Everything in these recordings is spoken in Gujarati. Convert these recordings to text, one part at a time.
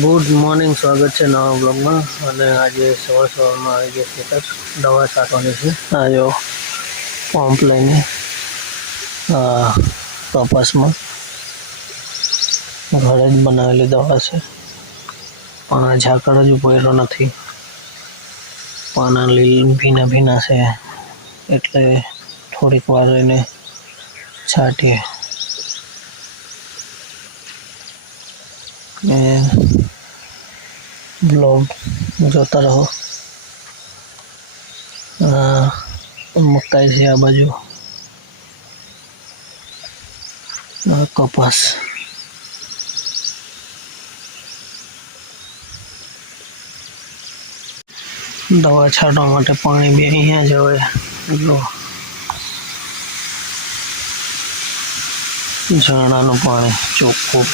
ગુડ મોર્નિંગ, સ્વાગત છે નવા બ્લોગમાં. અને આજે સવારમાં આવી ગયા ખેતર દવા છાંટવાની છે. આ જો પંપ લઈને કપાસમાં ઘરે જ બનાવેલી દવા છે, પણ આ ઝાકળ હજુ પડ્યો નથી. પાના ભીના ભીના છે એટલે થોડીક વાર રહીને છાંટીએ. ને બ્લોગ જોતા રહો. મકાઈ છે આ બાજુ, કપાસ. દવા છાંટવા માટે પાણી બી અહીંયા જ હવે ઝરણાનું પાણી ચોખ્ખું.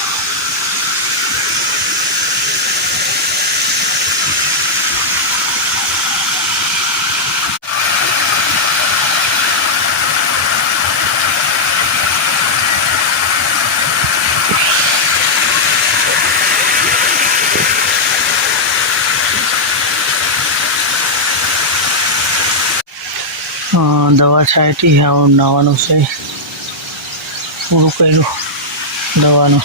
દવા છાંટી, આવું નાવાનું છે, પૂરું કર્યું દવાનું.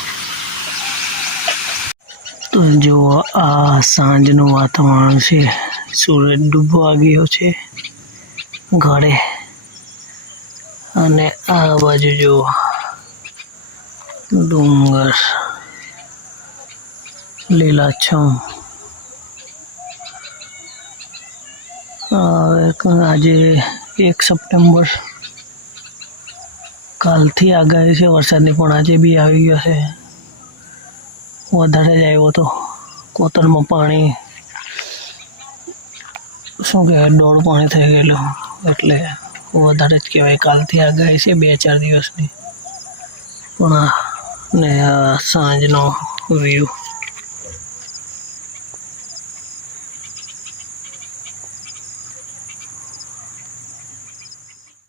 તો જો આ સાંજનું વાતાવરણ છે, સૂરજ ડૂબવા ગયો છે ઘરે. અને આ બાજુ જો ડુંગર લીલાછમ. આજે 1 સપ્ટેમ્બર, કાલથી આગાહી છે વરસાદની, પણ આજે બી આવી ગયો છે. વધારે જ આવ્યો હતો. કોતરમાં પાણી શું કહેવાય, દોડ પાણી થઈ ગયેલું, એટલે વધારે જ કહેવાય. કાલથી આગાહી છે 2-4 દિવસની. પણ ને સાંજનો વ્યૂ